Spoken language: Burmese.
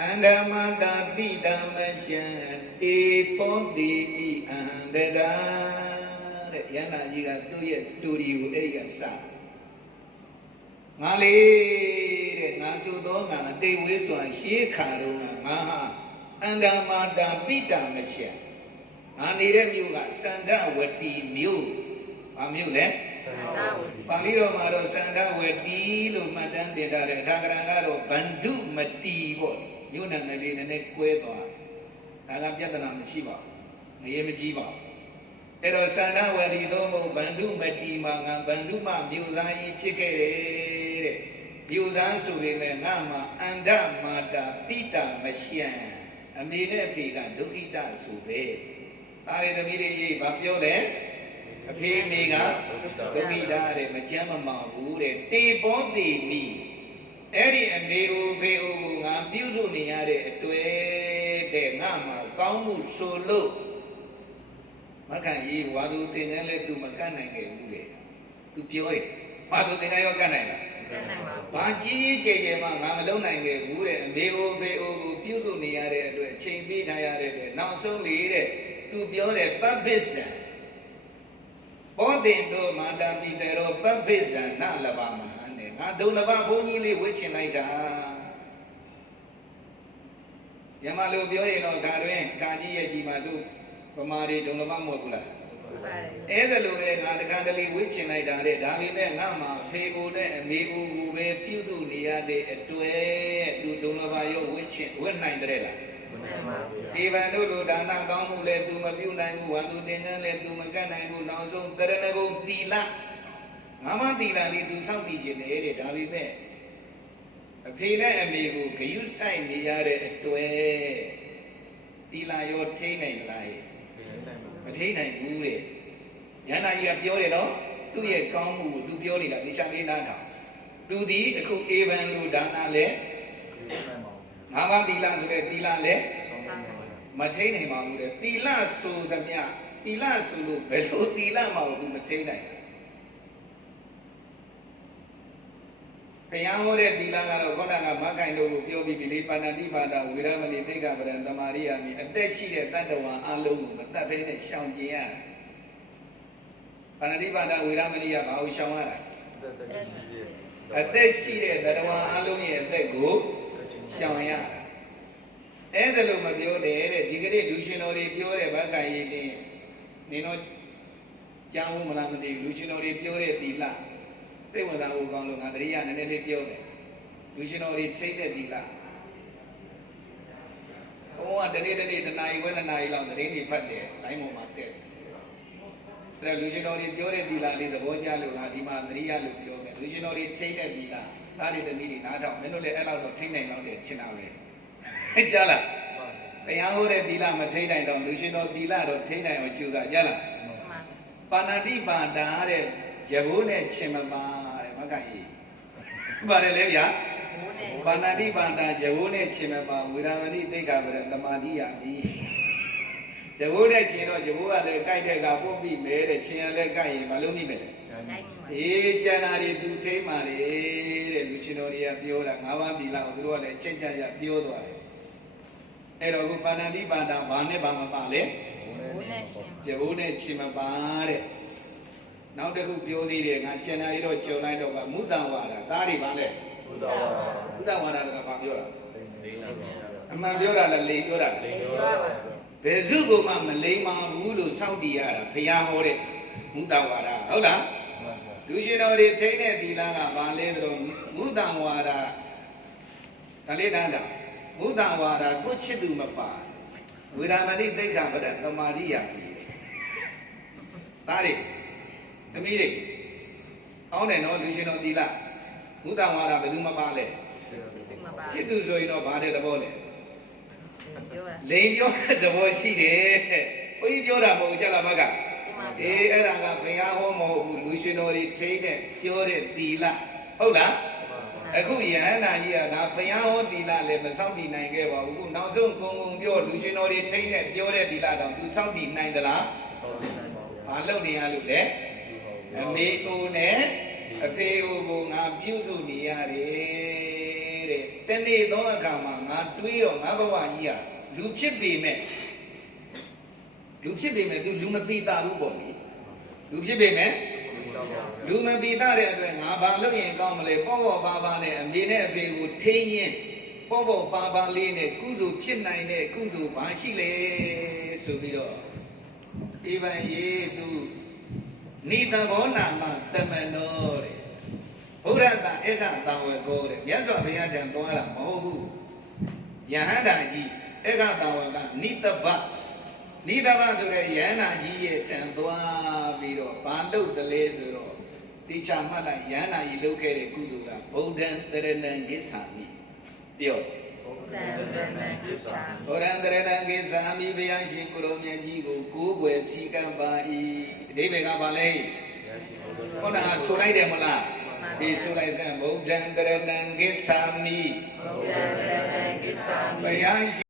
Andamata pita masya te ponti I andara yana jiga tu ye studio area sa ngale de ngasu do nga te we swa shi kha do nga ha Andamata pita masya ngani de myu ga Sandawati myu ba myu le Pali ro ma ro Sandawati lo matan de da de thakara ga ro Bandumati bo myu na ne le ne kwe twa da ga pyatana mashi ba ngaye ma ji baအဲ့တော့ Sandawati သို့မဟုတ် Bandumati မှာငါ Banduma မြို့သားကြီးဖြစ်ခဲ့တယ်တဲ့မြို့သားဆိုရင်လည်းငါမှာအန္တမာတာပိတာမရှံအမေနဲ့အဖေကဒုက္ခိတဆိုပဲဒါရီသမီးတွေရေးဘာပြောလဲအဖေအမေကဒုက္ခိတတဲ့မကြမ်းမမာဘူးတဲ့တေဘောတိမိအဲ့ဒီအမေအိုဖေအိုကိုငါပြုစုနေရတဲ့အတွေ့တဲ့ငါမှာကောင်းမှုဆိုလို့မကန်ကြီးဝါသူသင်္ကန်းလဲသူမကတ်နိုင်ခဲ့ဘူးလေသူပြောတယ်ဝါသူသင်္ကန်းရောကတ်နိုင်လားကတ်နိုင်ပါဘူးဘာကြီးကြီးကျယ်ကျယ်မှငါမလုံးနိုင်ခဲ့ဘူးတဲ့အမေအိုဖေအိုကိုပြုစုနေရတဲ့အတွက်ချိန်ပေးထားရတဲ့နောက်ဆုံးလေတဲ့သူပြောတယ်ပပ္ပစ္စံဘောတင်တို့မာတာပိတေရောပပ္ပစ္စံနလဘမဟန်တဲ့ငါဒုံလဘဘုန်းကြီးလေးဝှေ့ချင်လိုက်တာယမလိုပြောရင်တော့ဒါတွင်ကာကြီးရဲ့ကြီးမှာသူပမာရီဒုံလဘမဟုတ်ဘူးလားအဲ့ဒါလိုပဲငါတခါတလေဝှေ့ချင်လိုက်တာတဲ့ဒါပေမဲ့ငါမှာဖေကိုနဲ့အမေကိုကိုပဲပြုစုနေရတဲ့အတွေ့သူဒုံလဘရောဝှေ့နိုင်တဲ့လားဒီဗန်တို့လိုဒါနကောင်းမှုလဲသူမပြုနိုင်ဘူးဝါသူသင်္ကန်းလဲသူမကတ်နိုင်ဘူးနောက်ဆုံးတရဏဂုံသီလငါမသီလလေးသူစောင့်တည်ခြင်းလေတဲ့ဒါပေမဲ့အဖေနဲ့အမေကိုဂယုဆိုင်နေရတဲ့အတွေ့သီလရောထိနိုင်မလားမထိနိုင်ဘူးတဲ့ဉာဏ်ကြီးကပြောတယ်နော်သူ့ရဲ့ကောင်းမှုကိုသူပြောနေတာဒီချမ်းလေးနားထောင်သူဒီအခုအေဗန်လိုဒါနလဲငါးပါးသီလဆိုတဲ့သီလလဲမထိနိုင်ပါဘူးတဲ့သီလဆိုသမျှသီလဆိုလို့ဘယ်လိုသီလမှကိုမထိနိုင်ဘုရားဟောတဲ့သီလကတော့ခေါင်းကမခိုင်တို့ကိုပြောပြီးပြီလေပါဏာတိပါဒဝေရမဏိသိက္ခာပဒံသမာရိယာမိအသက်ရှိတဲ့တတ္တဝါအလုံးကိုမတတ်ဘဲနဲ့ရှောင်ကျင်ရတာပါဏာတိပါဒဝေရမဏိကဘာကိုရှောင်ရတာအသက်ရှိတဲ့တတ္တဝါအလုံးရဲ့အသက်ကိုရှောင်ရတာအဲ့ဒါလို့မပြောတယ်တဲ့ဒီကနေ့လူရှင်တော်တွေပြောတဲ့ဘက်ကရေးနေတော့ကြောင်းမလားမသိဘူးလူရှင်တော်တွေပြောတဲ့သီလစိတ်ဝင်စားဖို့ကောင်းလို့ငါတတိယနည်းနည်းလေးပြောတယ်လူရှင်တော်တွေထိတ်တဲ့သီလဘုံကတနေ့တနာရီဝဲ2နာရီလောက်သတင်းတွေဖတ်တယ်လိုင်းပေါ်မှာတက်တယ်အဲ့လူရှင်တော်တွေပြောတဲ့သီလလေးသဘောကျလို့ငါဒီမှာတတိယလို့ပြောမယ်လူရှင်တော်တွေထိတ်တဲ့သီလသားလေးသမီးတွေနားထောင်မင်းတို့လည်းအဲ့လောက်တော့ထိတ်နိုင်တော့တယ်ချင်တာပဲကြားလားဘုရားဟောတဲ့သီလမထိနိုင်တော့လူရှင်တော်သီလတော့ထိနိုင်အောင်ကြိုးစားကြားလားပါဏာတိပါဒာတဲ့ဇဘိုးနဲ့ရှင်မပါတဲ့မကကြီးပါတယ်လေဗျာပါဏာတိပါဒာဇဘိုးနဲ့ရှင်မပါဝေရမဏိသိက္ခာပဒံသမာဓိယာမိဇဘိုးနဲ့ရှင်တော့ဇဘိုးကလည်းကြိုက်တဲ့ကပုတ်ပြီးမဲတဲ့ရှင်ရလည်းကြိုက်ရင်မလုပ်မိမယ်အေးကျန်တာတွေသူထိမှန်တယ်တဲ့လူရှင်တော်တွေကပြောတာ၅ပါးသီလကိုသူတို့ကလည်းချက်ကြရပြောသွားတယ်အဲ့တော့ခုပါဏာတိပါဒာဘာနဲ့ဘာမပါလဲဇဘိုးနဲ့ရှင်မပါတဲ့နောက်တစ်ခုပြောသေးတယ်ငါကျန်တာတွေတော့ကြုံလိုက်တော့ကမုဒ္ဒဝါဒသားတွေပါလဲမုဒ္ဒဝါဒကဘာပြောတာအမှန်ပြောတာလားလိန်ပြောတာလိန်ပြောပါဘယ်စုကမှမလိန်ပါဘူးလို့စောင့်တည်ရတာဘုရားဟောတဲ့မုဒ္ဒဝါဒဟုတ်လားလူရှင်တော်တွေထိန်းတဲ့သီလကဘာလဲဆိုတော့မုဒ္ဒဝါဒဒါလေးတန်းတာမုဒ္ဒဝါဒကိုချစ်သူမပါဝေရမဏိသိက္ခာပဒံသမာဓိယာမိသားတွေသမီးတွေအောင်းတယ်နော်လူရှင်တော်သီလမုဒ္ဒဝါဒဘယ်သူမပါလဲချစ်သူဆိုရင်တော့ဘာတဲ့သဘောလဲလိန်ပြောတဲ့သဘောရှိတယ်ဘုန်းကြီးပြောတာမဟုတ်ကြလားမကအေးအဲ့ဒါကဘုရားဟောမဟုတ်ဘူးလူရှင်တော်တွေထိတဲ့ပြောတဲ့သီလဟုတ်လားအခုယဟန္တာကြီးကဘုရားဟောသီလလည်းမစောင့်တည်နိုင်ခဲ့ပါဘူးခုနောက်ဆုံးကုံပြောလူရှင်တော်တွေထိတဲ့ပြောတဲ့သီလတော့သူစောင့်တည်နိုင်သလားဘာလုပ်နေရလို့လဲအမေအိုနဲ့အဖေအိုကိုငါပြုစုနေရတယ်တဲ့ တနေ့သောအခါမှာငါတွေးတော့ငါဘဝကြီးဟာလူဖြစ်ပေမဲ့သူလူမပိတာဘူးပေါ့လေလူဖြစ်ပေမဲ့လူမပိတာတဲ့အတွက်ငါဘာလုပ်ရင်ကောင်းမလဲပေါ့ပေါ့ပါပါနဲ့အမေနဲ့အဖေကိုထိန်းရင်ပေါ့ပေါ့ပါပါလေးနဲ့ကုသိုလ်ဖြစ်နိုင်တဲ့ကုသိုလ်ဘာရှိလဲဆိုပြီးတော့ဒီပန်ရေးသူနိတဘောနာမတမနောတဲ့ဘုရားတာဧကတာဝေကောတဲ့မြတ်စွာဘုရားတန်သွားတာမဟုတ်ဘူးယဟန္တာကြီးဧကတာဝေကနိတဘဆိုတဲ့ယဟန္တာကြီးရဲ့တန်သွားပြီးတော့ဘာလုပ်တယ်လဲဆိုတော့တိချာမှတ်လိုက်ယဟန္တာကြီးလုပ်ခဲ့တဲ့ကုသိုလ်ကဗုဒ္ဓံတရဏံကိစ္ဆာမိပြောဗုဒ္ဓံတရဏံကိစ္ဆာမိဘုရားရှင်ကိုရောမြတ်ကြီးကိုကိုးကွယ်စည်းကမ်းပါ၏အဓိပ္ပာယ်ကဘာလဲဟုတ်လားဆိုလိုက်တယ်မလားဒီဆိုလိုက်တဲ့ဗုဒ္ဓံတရဏံကိစ္ဆာမိဘုရား